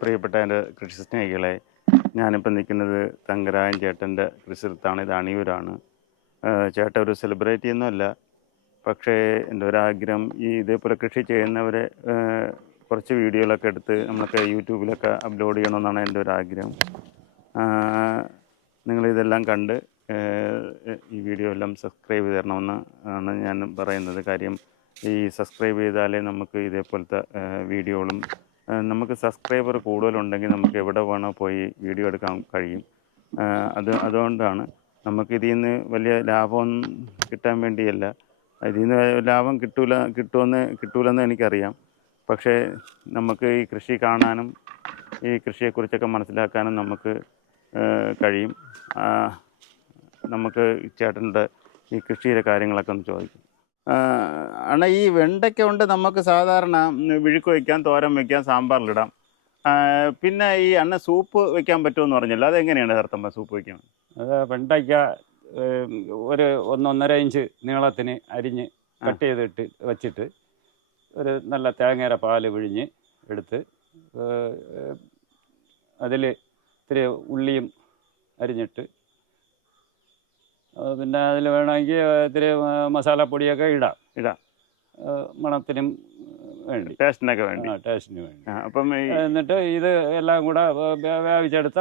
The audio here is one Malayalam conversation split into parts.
പ്രിയപ്പെട്ട എന്റെ കൃഷി സ്നേഹികളെ ഞാനിപ്പോൾ നിൽക്കുന്നത് തങ്കരായൻ ചേട്ടന്റെ കൃഷിത്താണ് ഇത് അണിയൂരാണ്. ചേട്ടൻ ഒരു സെലിബ്രിറ്റി ഒന്നുമല്ല പക്ഷേ എന്റെ ഒരാഗ്രഹം ഈ ഇതേപോലെ കൃഷി ചെയ്യുന്നവരെ കുറച്ച് വീഡിയോകളൊക്കെ എടുത്ത് നമ്മളൊക്കെ യൂട്യൂബിലൊക്കെ അപ്ലോഡ് ചെയ്യണമെന്നാണ് എന്റെ ഒരു ആഗ്രഹം നിങ്ങളിതെല്ലാം കണ്ട് ഈ വീഡിയോ എല്ലാം സബ്സ്ക്രൈബ് തരണമെന്ന് ആണ് ഞാൻ പറയുന്നത്. കാര്യം ഈ സബ്സ്ക്രൈബ് ചെയ്താലേ നമുക്ക് ഇതേപോലത്തെ വീഡിയോകളും നമുക്ക് സബ്സ്ക്രൈബർ കൂടുതലുണ്ടെങ്കിൽ നമുക്ക് എവിടെ വേണോ പോയി വീഡിയോ എടുക്കാൻ കഴിയും. അത് അതുകൊണ്ടാണ് നമുക്ക് ഇതിൽ നിന്ന് വലിയ ലാഭം കിട്ടാൻ വേണ്ടിയല്ല. ഇതിൽ നിന്ന് ലാഭം കിട്ടൂല കിട്ടുമെന്ന് കിട്ടൂലെന്ന് എനിക്കറിയാം. പക്ഷേ നമുക്ക് ഈ കൃഷി കാണാനും ഈ കൃഷിയെക്കുറിച്ചൊക്കെ മനസ്സിലാക്കാനും നമുക്ക് കഴിയും. നമുക്ക് ചേട്ടന്റെ ഈ കൃഷിയിലെ കാര്യങ്ങളൊക്കെ ഒന്ന് ചോദിക്കും. അണ ഈ വെണ്ടയ്ക്ക കൊണ്ട് നമുക്ക് സാധാരണ വിഴുക്ക് വയ്ക്കാം തോരൻ വയ്ക്കാം സാമ്പാറിലിടാം പിന്നെ ഈ അണ്ണ സൂപ്പ് വെക്കാൻ പറ്റുമെന്ന് പറഞ്ഞല്ലോ അതെങ്ങനെയാണ് സർത്തമ്മ സൂപ്പ് വയ്ക്കാൻ? അത് വെണ്ടയ്ക്ക ഒരു ഒന്നൊന്നര ഇഞ്ച് നീളത്തിന് അരിഞ്ഞ് കട്ട് ചെയ്തിട്ട് വെച്ചിട്ട് ഒരു നല്ല തേങ്ങയുടെ പാൽ പിഴിഞ്ഞ് എടുത്ത് അതിൽ ഇത്തിരി ഉള്ളിയും അരിഞ്ഞിട്ട് പിന്നെ അതിൽ വേണമെങ്കിൽ ഇത്തിരി മസാലപ്പൊടിയൊക്കെ ഇടാം ഇടാം. മണത്തിനും വേണ്ടി. ടേസ്റ്റിനൊക്കെ വേണ്ടി. ആ ടേസ്റ്റിന് വേണ്ടി. അപ്പം എന്നിട്ട് ഇത് എല്ലാം കൂടെ വേവിച്ചെടുത്ത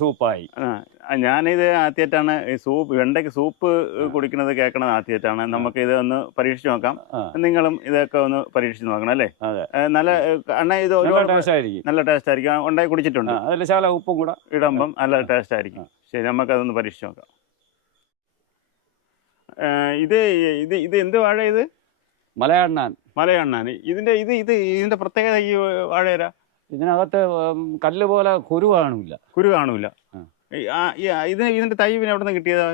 സൂപ്പായി. ഞാനിത് ആദ്യമായിട്ടാണ് ഈ സൂപ്പ് വെണ്ടയ്ക്ക് സൂപ്പ് കുടിക്കുന്നത് കേൾക്കണത് ആദ്യമായിട്ടാണ്. നമുക്ക് ഇത് ഒന്ന് പരീക്ഷിച്ച് നോക്കാം. നിങ്ങളും ഇതൊക്കെ ഒന്ന് പരീക്ഷിച്ച് നോക്കണം അല്ലേ? നല്ല അണ്ണ ഇത് നല്ല ഒരുപാട് ടേസ്റ്റ് ആയിരിക്കും നല്ല ടേസ്റ്റ് ആയിരിക്കും ഉണ്ടായി കുടിച്ചിട്ടുണ്ട്. അതിൽ ശാല ഉപ്പും കൂടെ. ഇടുമ്പം നല്ല ടേസ്റ്റ് ആയിരിക്കും ശരി നമുക്കതൊന്ന് പരീക്ഷിച്ച് നോക്കാം. ഇത് ഇത് ഇത് എന്ത് വാഴ ഇത്? മലയണ്ണാൻ. മലയണ്ണാൻ. ഇതിന്റെ ഇത് ഇത് ഇതിന്റെ പ്രത്യേകത ഈ വാഴയര ഇതിനകത്ത് കല്ല് പോലെ കുരു കാണില്ല കുരു കാണൂല. ഇതിന് ഇതിന്റെ തൈ പിന്നെ എവിടെ നിന്ന് കിട്ടിയതാ?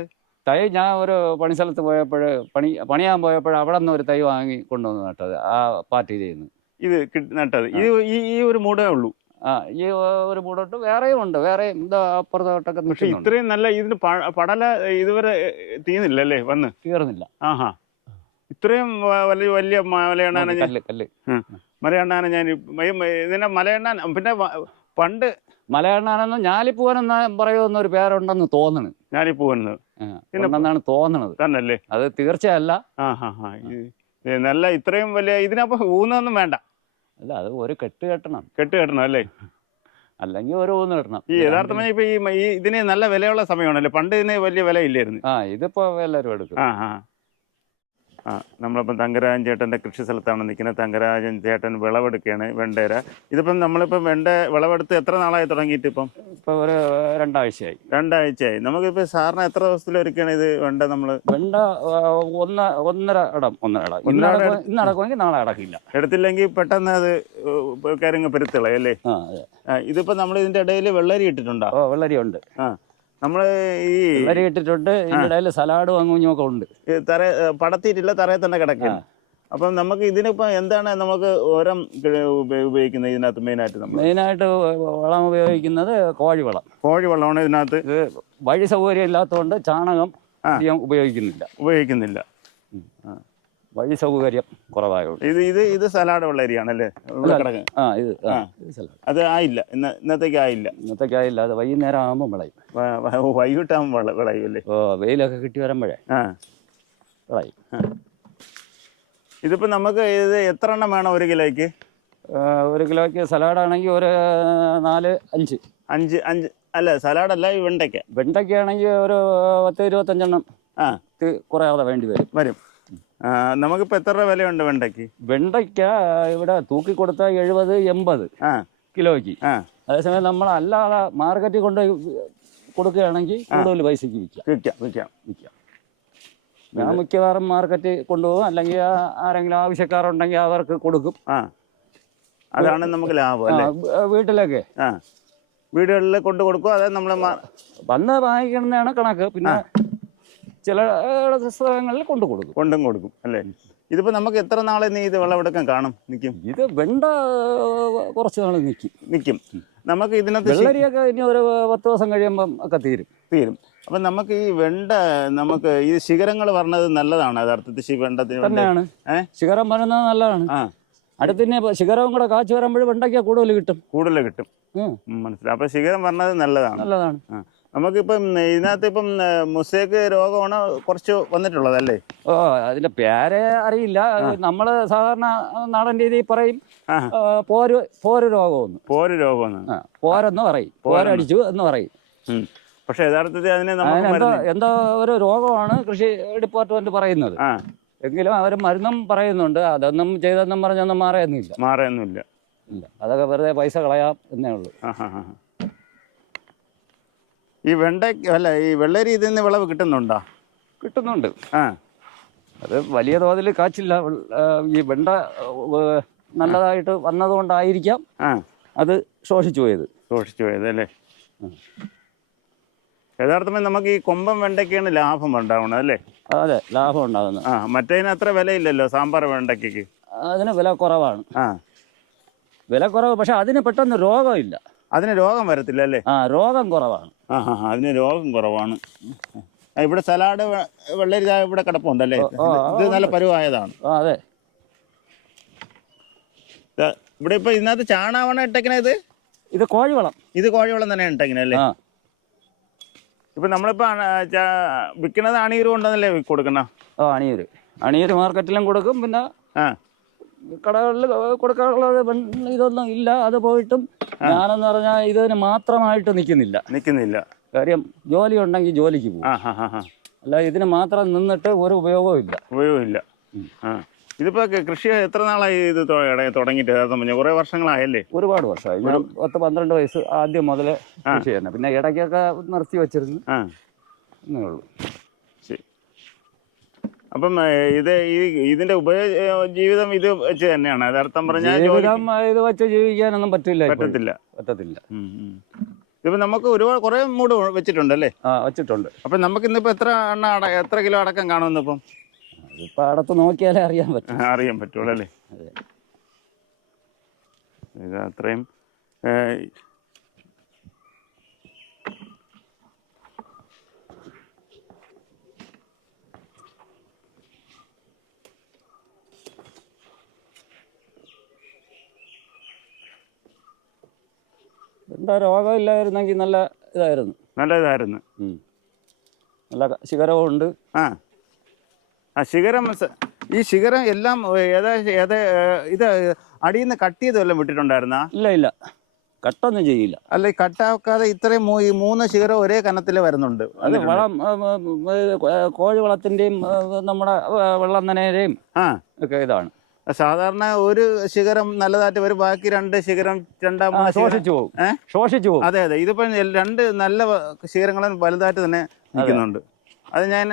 തൈ ഞാൻ ഒരു പണി സ്ഥലത്ത് പോയപ്പോൾ പണി പണിയാൻ പോയപ്പോൾ അവിടെ നിന്ന് ഒരു തൈ വാങ്ങി കൊണ്ടുവന്ന് നട്ടത് ആ പാർട്ടിയിൽ ചെയ്യുന്നു ഇത് നട്ടത്. ഇത് ഈ ഈ ഒരു മൂടേ ഉള്ളൂ. ആ ഈ ഒരു മൂടോട്ട് വേറെയും ഉണ്ട്. വേറെയും ഇതാ അപ്പുറത്തോട്ടൊക്കെ പക്ഷെ ഇത്രയും നല്ല ഇതിന് പടല ഇതുവരെ തീർന്നില്ല അല്ലേ വന്ന്? തീർന്നില്ല. ആഹാ. ഇത്രയും വലിയ വലിയ മലയണ്ണാന കല്ല് കല്ല്. മലയണ്ണാനെ ഞാൻ ഇതിന്റെ മലയണ്ണാൻ പിന്നെ പണ്ട് മലയണ്ണാനെന്ന് ഞാലിപ്പൂവൻ എന്ന് പറയുന്ന ഒരു പേരുണ്ടെന്ന് തോന്നണ്. ഞാലിപ്പൂവൻ എന്നാണ് തോന്നണത്. തന്നല്ലേ അത് തീർച്ചയല്ല. നല്ല ഇത്രയും വലിയ ഇതിനപ്പോ ഊന്നൊന്നും വേണ്ട. അല്ല അത് ഒരു കെട്ട് കെട്ടണം. കെട്ട് കെട്ടണം അല്ലേ? അല്ലെങ്കിൽ ഒരു ഊന്ന് കെട്ടണം. ഈ യഥാർത്ഥമായി ഇപ്പൊ ഈ ഇതിന് നല്ല വിലയുള്ള സമയമാണല്ലേ. പണ്ട് ഇതിന് വലിയ വില ഇല്ലായിരുന്നു ആ ഇതിപ്പോ എല്ലാവരും എടുക്കും. ആ ആ. ആ നമ്മളിപ്പം തങ്കരാജൻ ചേട്ടന്റെ കൃഷി സ്ഥലത്താണ് നിൽക്കുന്നത്. തങ്കരാജൻ ചേട്ടൻ വിളവെടുക്കുകയാണ് വെണ്ടേര. ഇതിപ്പം നമ്മളിപ്പം വെണ്ട വിളവെടുത്ത് എത്ര നാളായി തുടങ്ങിയിട്ട് ഇപ്പം? ഇപ്പോൾ ഒരു രണ്ടാഴ്ചയായി. രണ്ടാഴ്ചയായി. നമുക്കിപ്പോൾ സാറിന് എത്ര ദിവസത്തിലൊരുക്കാണ് ഇത് വെണ്ട നമ്മൾ വെണ്ട ഒന്ന ഒന്ന് ഒന്നര ഇടം ഒന്നര ഇടം. ഇന്ന് അടക്കുമെങ്കിൽ നാളെ അടക്കില്ല. എടുത്തില്ലെങ്കിൽ പെട്ടെന്ന് അത് കാര്യങ്ങൾ പെരുത്തിളയല്ലേ ഇതിപ്പോൾ നമ്മൾ ഇതിന്റെ ഇടയിൽ വെള്ളരി ഇട്ടിട്ടുണ്ടോ? ഓ വെള്ളരി ഉണ്ട് ആ. നമ്മൾ ഈ വെള്ളരി ഇട്ടിട്ടുണ്ട്. ഇതിന്റെ സലാഡ് സലാഡും ഒക്കെ ഉണ്ട്. തറ പടത്തിയിട്ടില്ല തറയിൽ തന്നെ കിടക്കുകയാണ് അപ്പം നമുക്ക് ഇതിനിപ്പോ എന്താണ് നമുക്ക് ഓരം ഉപയോഗിക്കുന്നത് ഇതിനകത്ത് മെയിനായിട്ട് നമ്മൾ? മെയിനായിട്ട് വളം ഉപയോഗിക്കുന്നത് കോഴിവളം. കോഴിവളമാണ് ഇതിനകത്ത്. ഇത് വഴി സൗകര്യം ഇല്ലാത്തതുകൊണ്ട് ചാണകം. ഉപയോഗിക്കുന്നില്ല. ഉപയോഗിക്കുന്നില്ല. വഴി സൗകര്യം കുറവായുള്ളൂ ഇത് ഇത് ഇത് സലാഡ് ഉള്ള ഇവിടെ കിടക്കുന്നത് ആ ഇത് ആ, അത് ആയില്ല. ഇന്ന് ഇന്നത്തേക്ക് ആയില്ല. ഇന്നത്തേക്കായില്ല അത് വൈകുന്നേരം ആകുമ്പോൾ വിളയും. വ- വ- വൈകിട്ടാകുമ്പോൾ വെള്ള വിളയും അല്ലേ ഓ വെയിലൊക്കെ കിട്ടി വരുമ്പോഴേ ആ. വിളയും. ഇതിപ്പോ നമുക്ക് ഇത് എത്ര എണ്ണം വേണം ഒരു കിലോയ്ക്ക്? ആ, ഒരു കിലോയ്ക്ക് സലാഡാണെങ്കിൽ ഒരു നാല് അഞ്ച്. അഞ്ച് അഞ്ച്. അല്ല സലാഡല്ല ഈ വെണ്ടയ്ക്ക. വെണ്ടയ്ക്കാണെങ്കിൽ ഒരു പത്ത് ഇരുപത്തഞ്ചെണ്ണം. ആ. തി- കുറയാതെ വേണ്ടി വരും. വരും. നമുക്കിപ്പോ എത്ര രൂപ വിലയുണ്ട് വെണ്ടയ്ക്ക്? വെണ്ടയ്ക്ക ഇവിടെ തൂക്കി കൊടുത്ത എഴുപത് എൺപത് ആ. കിലോയ്ക്ക്. അതേസമയം നമ്മൾ അല്ലാതെ മാർക്കറ്റിൽ കൊണ്ട് കൊടുക്കുകയാണെങ്കിൽ കൂടുതൽ പൈസക്ക് വിൽക്കാം. വിൽക്കാം വിൽക്കാം. വിൽക്കാം. ഞാൻ മിക്കവാറും മാർക്കറ്റിൽ കൊണ്ടുപോകും. അല്ലെങ്കിൽ ആരെങ്കിലും ആവശ്യക്കാരുണ്ടെങ്കിൽ അവർക്ക് കൊടുക്കും. അതാണ് നമുക്ക് ലാഭം വീട്ടിലേക്ക്. വീടുകളിൽ കൊണ്ടു കൊടുക്കും അതായത് നമ്മൾ വന്ന് വാങ്ങിക്കുന്നതാണ് കണക്ക്. പിന്നെ ചില സ്ഥലങ്ങളിൽ കൊണ്ടു കൊടുക്കും. കൊണ്ടും കൊടുക്കും അല്ലേ? ഇതിപ്പോ നമുക്ക് എത്ര നാളെ നീ ഇത് വിളവെടുക്കാൻ കാണും? നിൽക്കും ഇത് വെണ്ട കുറച്ച് നാൾ നിൽക്കും നിൽക്കും നമുക്ക് ഇതിനകത്ത് വെള്ളരിയൊക്കെ ഇനി ഒരു പത്ത് ദിവസം കഴിയുമ്പം ഒക്കെ തീരും. തീരും. അപ്പൊ നമുക്ക് ഈ വെണ്ട നമുക്ക് ഈ ശിഖരങ്ങൾ പറഞ്ഞത് നല്ലതാണ്. യഥാർത്ഥത്തിൽ വെണ്ടത്തിന് വേണ്ടി. തന്നെയാണ്? ശിഖരം പറയുന്നത് നല്ലതാണ്. ആ. അടുത്തിന് ശിഖരവും കൂടെ കാച്ചു വരുമ്പോൾ വെണ്ടയ്ക്ക കൂടുതൽ കിട്ടും. കൂടുതൽ കിട്ടും. മനസ്സിലായി. അപ്പൊ ശിഖരം പറഞ്ഞത് നല്ലതാണ്. നല്ലതാണ്. ആ. നമുക്കിപ്പം ഇതിനകത്ത് ഇപ്പം മുസേക്ക് രോഗമാണ് കുറച്ച് വന്നിട്ടുള്ളത് അല്ലേ ഓ അതിന്റെ പേരെ അറിയില്ല. നമ്മൾ സാധാരണ നാടൻ രീതിയിൽ പറയും. പോര് പോര് രോഗമെന്ന്. പോര് രോഗമെന്ന്. പോരെന്ന് പറയും. പോരടിച്ചു എന്ന് പറയും. പക്ഷെ യഥാർത്ഥത്തിൽ അതിനെ എന്തോ എന്തോ ഒരു രോഗമാണ് കൃഷി ഡിപ്പാർട്ട്മെന്റ് പറയുന്നത്. എങ്കിലും അവർ മരുന്നും പറയുന്നുണ്ട്. അതൊന്നും ചെയ്തെന്നും പറഞ്ഞൊന്നും മാറിയൊന്നുമില്ല. മാറിയൊന്നും ഇല്ല. അതൊക്കെ വെറുതെ പൈസ കളയാം എന്നേ ഉള്ളൂ. ഈ വെണ്ട അല്ല ഈ വെള്ളരി ഇതിൽ നിന്ന് വിളവ് കിട്ടുന്നുണ്ടോ? കിട്ടുന്നുണ്ട്. ആ. അത് വലിയ തോതിൽ കാച്ചില്ല. ഈ വെണ്ട നല്ലതായിട്ട് വന്നതുകൊണ്ടായിരിക്കാം ആ. അത് ശോഷിച്ചു പോയത്. ശോഷിച്ചു പോയത് അല്ലേ? യഥാർത്ഥമായി നമുക്ക് ഈ കൊമ്പം വെണ്ടയ്ക്കാണ് ലാഭം ഉണ്ടാവുന്നത് അല്ലേ? അതെ ലാഭം ഉണ്ടാകുന്നത് ആ മറ്റേതിന് അത്ര വിലയില്ലല്ലോ സാമ്പാർ വെണ്ടയ്ക്ക് അതിന് വില കുറവാണ്. ആ. വില കുറവ് പക്ഷെ അതിന് പെട്ടെന്ന് രോഗമില്ല. അതിന് രോഗം വരത്തില്ല അല്ലേ ആ രോഗം കുറവാണ്. ആ അതിന് രോഗം കുറവാണ്. ആ, ഇവിടെ സലാഡ് വെ- വെള്ളരി ദാ ഇവിടെ കിടപ്പുണ്ടല്ലേ? ഓ, ഓ, ഇത് നല്ല പരുവായതാണ്. ആ അതെ. ദാ ഇവിടെ ഇപ്പൊ ഇതിനകത്ത് ചാണാവണ ഇട്ടേക്കണേ ഇത്? ഇത് കോഴിവളം. ഇത് കോഴിവെള്ളം തന്നെയാണ് ഇട്ടേക്കണേ അല്ലേ ആ. ഇപ്പൊ നമ്മളിപ്പോ അണ- ചാ- വിൽക്കണത് അണിയൂർ കൊണ്ടെന്നല്ലേ കൊടുക്കണ? ആ അണിയൂര്. അണിയൂര് മാർക്കറ്റിലും കൊടുക്കും പിന്നെ ആ. കടകളിൽ കൊടുക്കാനുള്ള ഇതൊന്നും ഇല്ല അത് പോയിട്ടും ഞാനെന്ന് പറഞ്ഞാൽ ഇതിന് മാത്രമായിട്ട് നിൽക്കുന്നില്ല. നിൽക്കുന്നില്ല. കാര്യം ജോലി ഉണ്ടെങ്കിൽ ജോലിക്ക് പോകും. അല്ല ഇതിന് മാത്രം നിന്നിട്ട് ഒരു ഉപയോഗവും ഇല്ല. ഉപയോഗമില്ല. ഇതിപ്പോ കൃഷി എത്ര നാളായി ഇത് തുടങ്ങിയിട്ട്? കുറെ വർഷങ്ങളായല്ലേ? ഒരുപാട് വർഷമായി. ഞാൻ പത്ത് പന്ത്രണ്ട് വയസ്സ് ആദ്യം മുതലേ കൃഷി തന്നെ പിന്നെ ഇടയ്ക്കൊക്കെ നിർത്തി വെച്ചിരുന്നു. ഉള്ളൂ അപ്പം ഇത് ഇതിന്റെ ഉപജീവിതം ജീവിതം ഇത് വെച്ച് തന്നെയാണ്. യഥാർത്ഥം പറഞ്ഞാൽ ഇത് വെച്ച് ജീവിക്കാനൊന്നും പറ്റില്ല. പറ്റത്തില്ല. പറ്റത്തില്ല. ഇപ്പൊ നമുക്ക് ഒരുപാട് കുറെ മൂട് വെച്ചിട്ടുണ്ടല്ലേ? ആ വെച്ചിട്ടുണ്ട്. അപ്പൊ നമുക്ക് ഇന്നിപ്പോ എത്ര എണ്ണ അട എത്ര കിലോ അടക്കം കാണുമെന്ന് ഇപ്പം? ഇപ്പൊ അടത്ത് നോക്കിയാലേ അറിയാൻ പറ്റും. അറിയാൻ പറ്റുള്ളൂ അല്ലേ? അതെ. ഇത് അത്രയും എന്താ രോഗമില്ലായിരുന്നെങ്കിൽ നല്ല ഇതായിരുന്നു. നല്ല ഇതായിരുന്നു നല്ല ശിഖരവും ഉണ്ട്. ആ. ആ ശിഖരം ഈ ശിഖരം എല്ലാം ഏതാ ഏതാ ഇത് അടിയിൽ നിന്ന് കട്ട് ചെയ്ത് വല്ലതും വിട്ടിട്ടുണ്ടായിരുന്നാ? ഇല്ല ഇല്ല. കട്ടൊന്നും ചെയ്യില്ല. അല്ല കട്ടാക്കാതെ ഇത്രയും ഈ മൂന്ന് ശിഖരം ഒരേ കനത്തിൽ വരുന്നുണ്ട് അത് വളം കോഴി വളത്തിന്റെയും നമ്മുടെ വെള്ളം നനയുടെയും ആ. ഒക്കെ ഇതാണ്. സാധാരണ ഒരു ശിഖരം നല്ലതായിട്ട് വരും ബാക്കി രണ്ട് ശിഖരം രണ്ടാം ശോഷിച്ചു പോകും. ശോഷിച്ചു പോകും. അതെ അതെ. ഇതിപ്പോ രണ്ട് നല്ല ശിഖരങ്ങളും വലുതായിട്ട് തന്നെ നിൽക്കുന്നുണ്ട്. അത് ഞാൻ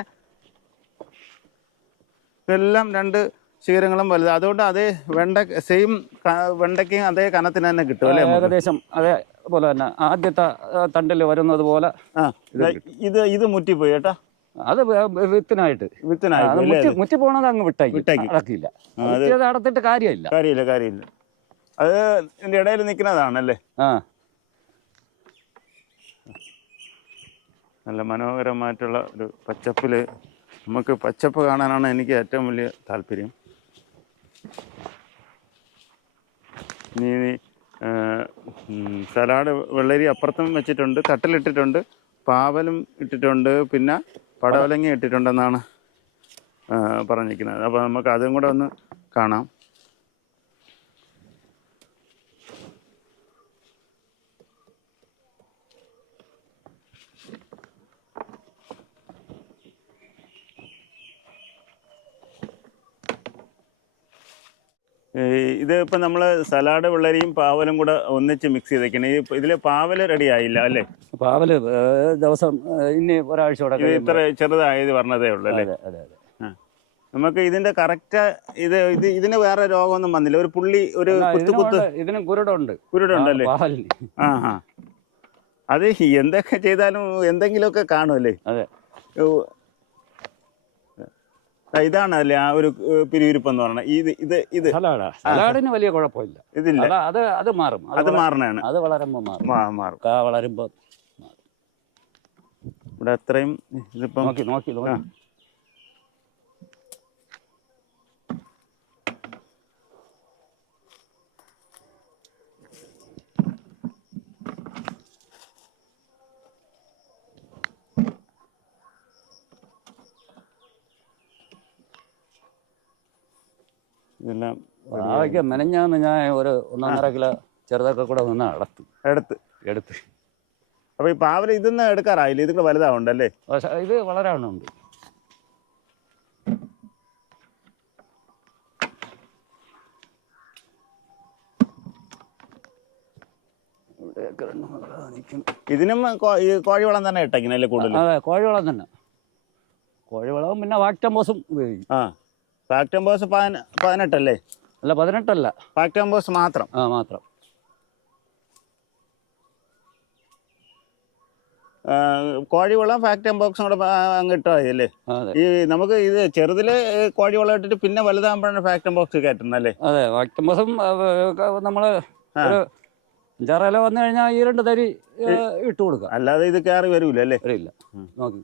എല്ലാം രണ്ട് ശിഖരങ്ങളും വലുത്. അതുകൊണ്ട് അതേ വെണ്ട സെയിം വെണ്ടയ്ക്കും അതേ കനത്തിന് തന്നെ കിട്ടും അല്ലേ ഏകദേശം അതേ പോലെ തന്നെ. ആദ്യത്തെ തണ്ടിൽ വരുന്നത് പോലെ ഇത് ഇത് മുറ്റിപ്പോയി കേട്ടോ. അത് വിത്തിനായിട്ട്. വിത്തിനായിട്ട് മുറ്റി പോണത് അങ്ങ് വിട്ടാക്കി. അടക്കില്ല. മുറ്റിയത് അടത്തിട്ട് കാര്യമില്ല. കാര്യമില്ല കാര്യമില്ല. അത് ഇതിന്റെ ഇടയിൽ നിൽക്കുന്നതാണല്ലേ? ആ. നല്ല മനോഹരമായിട്ടുള്ള ഒരു പച്ചപ്പിൽ നമുക്ക് പച്ചപ്പ് കാണാനാണ് എനിക്ക് ഏറ്റവും വലിയ താല്പര്യം. ഇനി, സലാഡ് വെള്ളരി അപ്പുറത്തും വെച്ചിട്ടുണ്ട് തട്ടിലിട്ടിട്ടുണ്ട് പാവലും ഇട്ടിട്ടുണ്ട് പിന്നെ പടവലങ്ങ ഇട്ടിട്ടുണ്ടെന്നാണ് പറഞ്ഞിരിക്കുന്നത്. അപ്പോൾ നമുക്ക് അതും കൂടെ ഒന്ന് കാണാം. ഇത് ഇപ്പം നമ്മൾ സലാഡ് വെള്ളരിയും പാവലും കൂടെ ഒന്നിച്ച് മിക്സ് ചെയ്തേക്കണം. ഈ ഇതിൽ പാവൽ റെഡി ആയില്ല അല്ലേ? പാവൽ ദിവസം ഇനി ഒരാഴ്ച ഇത് ഇത്ര ചെറുതായത് പറഞ്ഞതേ ഉള്ളൂ അല്ലേ? അതെ അതെ നമുക്ക് ഇതിന്റെ കറക്റ്റ് ഇത് ഇത് ഇതിന് വേറെ രോഗമൊന്നും വന്നില്ല. ഒരു പുള്ളി ഒരു കുത്ത് കുത്തു. ഇതിന് കുരുടുണ്ട്. കുരുടുണ്ടല്ലേ ആ, ആ. അത് എന്തൊക്കെ ചെയ്താലും എന്തെങ്കിലുമൊക്കെ കാണുമല്ലേ അതെ. ഇതാണ് അല്ലേ ആ ഒരു ഏഹ്, പിരിവിരിപ്പെന്ന് പറഞ്ഞത് ഇത് ഇത് ഇത്. സലാഡാ. സലാഡിന് വലിയ കുഴപ്പമില്ല. ഇതില്ല. അതാ അത് മാറും. അത് മാറണാണ് അത് വളരുമ്പോൾ മാറും. മാറും. കാ വളരുമ്പോൾ ഇവിടെ അത്രയും ഇതിപ്പം നോക്കി നോക്കി നോക്കി. ഇതെല്ലാം ആകെ മെനഞ്ഞാന്ന് ഞാൻ ഒരു ഒന്നൊന്നര കിലോ ചെറുതൊക്കെ കൂടെ നിന്ന് അടത്ത്. എടുത്ത്. എടുത്ത്. അപ്പോൾ ഈ പാവൽ ഇതൊന്നും എടുക്കാറായില്ല? ഇത് കൂടെ വലുതാവുണ്ടല്ലേ? പക്ഷേ ഇത് വളരാനുണ്ട് ഇവിടെയൊക്കെ രണ്ട് മൂന്ന് നിൽക്കുന്നു ഇതിനും കോ- ഈ കോഴിവളം തന്നെ ഇട്ടേക്കുന്നല്ലേ കൂടുതൽ അതെ കോഴിവളം തന്നെ. കോഴിവളവും പിന്നെ വാക്ടംബോസും ഉപയോഗിക്കും. ആ. ഫാക്ടംബോസ് പതിന പതിനെട്ടല്ലേ? അല്ല പതിനെട്ടല്ല. ഫാക്ട് നമ്പേഴ്സ് മാത്രം. ആ മാത്രം. ആ, ഫാക്ടറി ഫാക്ടംബോക്സും കൂടെ അങ്ങ് ഇട്ടാൽ ഈ നമുക്ക് ഇത് ചെറുതിൽ കോഴിവളം ഇട്ടിട്ട് പിന്നെ വലുതാകുമ്പോഴാണ് ഫാക്ടംബോക്സ് കയറ്റുന്നല്ലേ അതെ വാക്ടംബോസും നമ്മൾ ആ. ഒരു അഞ്ചാറ് വന്നു കഴിഞ്ഞാൽ ഈ രണ്ട് തരി ഇട്ടു ഇട്ട് കൊടുക്കാം അല്ലാതെ ഇത് കയറി വരൂല അല്ലേ? വരില്ല. നോക്കി.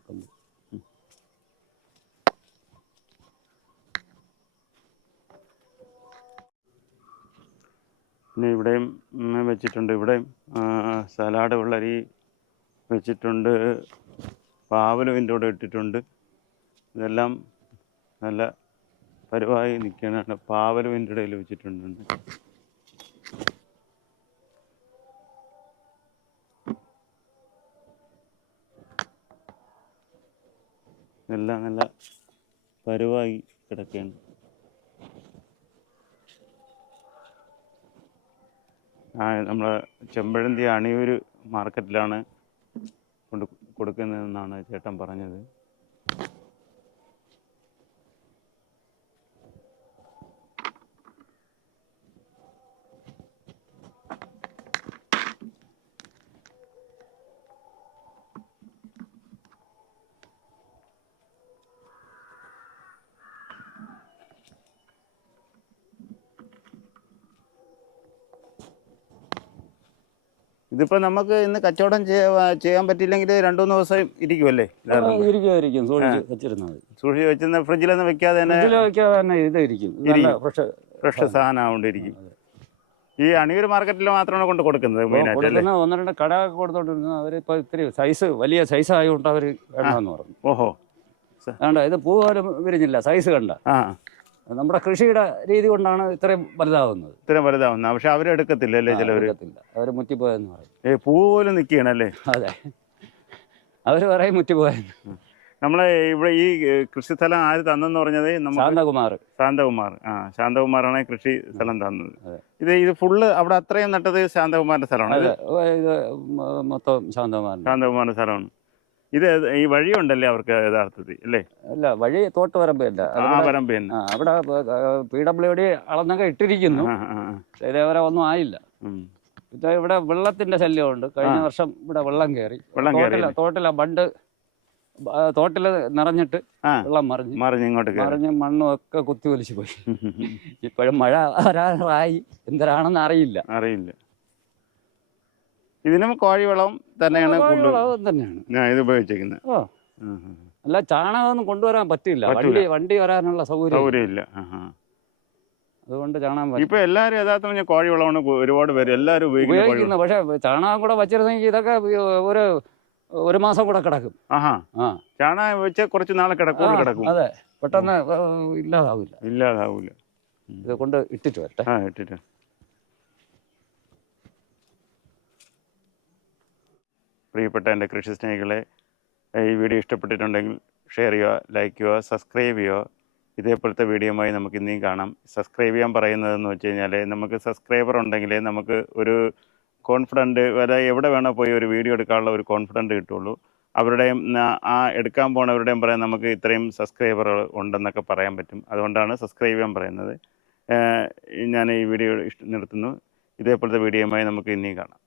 പിന്നെ ഇവിടെയും വെച്ചിട്ടുണ്ട്. ഇവിടെയും സലാഡ് വെള്ളരി വെച്ചിട്ടുണ്ട്. പാവലും ഇതിന്റെ കൂടെ ഇട്ടിട്ടുണ്ട്. ഇതെല്ലാം നല്ല പരുവായി നിൽക്കുകയാണ്. പാവലും ഇതിന്റെ ഇടയിൽ വെച്ചിട്ടുണ്ട്. എല്ലാം നല്ല പരുവായി കിടക്കുകയാണ്. നമ്മളെ ചെമ്പഴന്തി അണിയൂർ മാർക്കറ്റിലാണ് കൊണ്ട് കൊടുക്കുന്നതെന്നാണ് ചേട്ടൻ പറഞ്ഞത്. ഇതിപ്പോ നമുക്ക് ഇന്ന് കച്ചവടം ചെയ്യാൻ പറ്റില്ലെങ്കിൽ രണ്ടു മൂന്ന് ദിവസം ഇരിക്കുമല്ലേ ഇരിക്കും സൂക്ഷിച്ച് വെച്ചിരുന്നത് സൂക്ഷിച്ച് വെച്ചിരുന്ന ഫ്രിഡ്ജിലൊന്നും വെക്കാതെ തന്നെ വെക്കാതെ തന്നെ ഇത് ഇരിക്കും. ഫ്രഷ് ഫ്രഷ് സാധനം. ആവുകൊണ്ടിരിക്കും ഈ അണിയൂർ മാർക്കറ്റിൽ മാത്രമാണ് കൊണ്ട് കൊടുക്കുന്നത് മെയിനായിട്ട് ഒന്ന് രണ്ട് കട കൊടുത്തോണ്ടിരുന്നത് അവരിപ്പോൾ ഇത്തിരി സൈസ് വലിയ സൈസ് ആയതുകൊണ്ട് അവർ വേണമെന്ന് പറഞ്ഞു. ഓഹോ. വേണ്ട ഇത് പൂ പോലും വിരിഞ്ഞില്ല സൈസ് കണ്ട. ആ. നമ്മുടെ കൃഷിയുടെ രീതി കൊണ്ടാണ് ഇത്രയും വലുതാവുന്നത്. ഇത്രയും വലുതാവുന്ന പക്ഷെ അവരെടുക്കത്തില്ല അല്ലേ ചിലവർ അവർ മുറ്റിപ്പോയെന്ന് പറയും. ഏ പൂ പോലും നിൽക്കുകയാണല്ലേ? അതെ. അവർ പറയും മുറ്റിപ്പോയെന്ന്. നമ്മളെ ഇവിടെ ഈ കൃഷിസ്ഥലം ആര് തന്നെന്ന് പറഞ്ഞത് ശാന്തകുമാർ. ശാന്തകുമാർ. ആ ശാന്തകുമാറാണ് കൃഷി സ്ഥലം തന്നത്. ഇത് ഇത് ഫുള്ള് അവിടെ അത്രയും നട്ടത് ശാന്തകുമാറിന്റെ സ്ഥലമാണ് ഇത് മൊത്തം ശാന്തകുമാർ ശാന്തകുമാറിന്റെ സ്ഥലമാണ്. ഇത് ഈ വഴിയുണ്ടല്ലേ അവർക്ക് യഥാർത്ഥത്തിൽ അല്ലേ? അല്ല വഴി തോട്ട് അല്ല ആ വരമ്പ് തന്നെ. ആ അവിടെ പി ഡബ്ല്യു ഡി അളന്നൊക്കെ ഇട്ടിരിക്കുന്നു. ഇതേവരെ ഒന്നും ആയില്ല. പിന്നെ ഇവിടെ വെള്ളത്തിന്റെ ശല്യമുണ്ട്. കഴിഞ്ഞ വർഷം ഇവിടെ വെള്ളം കയറി വെള്ളം കയറി തോട്ടില ബണ്ട് തോട്ടിൽ നിറഞ്ഞിട്ട് വെള്ളം മറിഞ്ഞു. മറിഞ്ഞ് ഇങ്ങോട്ട് മറിഞ്ഞ് മണ്ണും ഒക്കെ കുത്തി ഒലിച്ചു പോയി ഇപ്പോഴും മഴ വരാറായി. എന്തരാണെന്ന് അറിയില്ല. അറിയില്ല. ഇതിനും കോഴിവളം തന്നെയാണ് തന്നെയാണ്. ഞാൻ ഇത് ഉപയോഗിച്ചേക്കുന്നത് ഓ. അല്ല ചാണകമൊന്നും കൊണ്ടുവരാൻ പറ്റില്ല. വണ്ടി വണ്ടി വരാനുള്ള സൗകര്യം സൗകര്യമില്ല. അതുകൊണ്ട് ചാണകം ഇപ്പൊ എല്ലാരും യഥാർത്ഥം കോഴിവളമാണ് ഒരുപാട് പേര് എല്ലാരും ഉപയോഗിക്കുന്നത് ഉപയോഗിക്കുന്നു പക്ഷെ ചാണകം കൂടെ വച്ചിരുന്നെങ്കിൽ ഇതൊക്കെ ഒരു ഒരു മാസം കൂടെ കിടക്കും. ചാണകം വെച്ച് കുറച്ച് നാളെ കിടക്കും കിടക്കും. അതെ. പെട്ടെന്ന് ഇല്ലാതാവില്ല. ഇല്ലാതാവൂല ഇത് കൊണ്ട് ഇട്ടിട്ട് വരട്ടെ. ആ ഇട്ടിട്ട്. പ്രിയപ്പെട്ട എന്റെ കൃഷി സ്നേഹികളെ ഈ വീഡിയോ ഇഷ്ടപ്പെട്ടിട്ടുണ്ടെങ്കിൽ ഷെയർ ചെയ്യുക ലൈക്ക് ചെയ്യുക സബ്സ്ക്രൈബ് ചെയ്യുക. ഇതേപോലത്തെ വീഡിയോയുമായി നമുക്ക് ഇനിയും കാണാം. സബ്സ്ക്രൈബ് ചെയ്യാൻ പറയുന്നതെന്ന് വെച്ച് കഴിഞ്ഞാൽ നമുക്ക് സബ്സ്ക്രൈബർ ഉണ്ടെങ്കിൽ നമുക്ക് ഒരു കോൺഫിഡന്റ് വരെ എവിടെ വേണോ പോയി ഒരു വീഡിയോ എടുക്കാനുള്ള ഒരു കോൺഫിഡന്റ് കിട്ടുള്ളൂ അവരുടെയും ആ എടുക്കാൻ പോണവരുടെയും പറയാൻ നമുക്ക് ഇത്രയും സബ്സ്ക്രൈബറുകൾ ഉണ്ടെന്നൊക്കെ പറയാൻ പറ്റും. അതുകൊണ്ടാണ് സബ്സ്ക്രൈബ് ചെയ്യാൻ പറയുന്നത്. ഞാൻ ഈ വീഡിയോ നിർത്തുന്നു. ഇതേപോലത്തെ വീഡിയോയുമായി നമുക്ക് ഇനിയും കാണാം.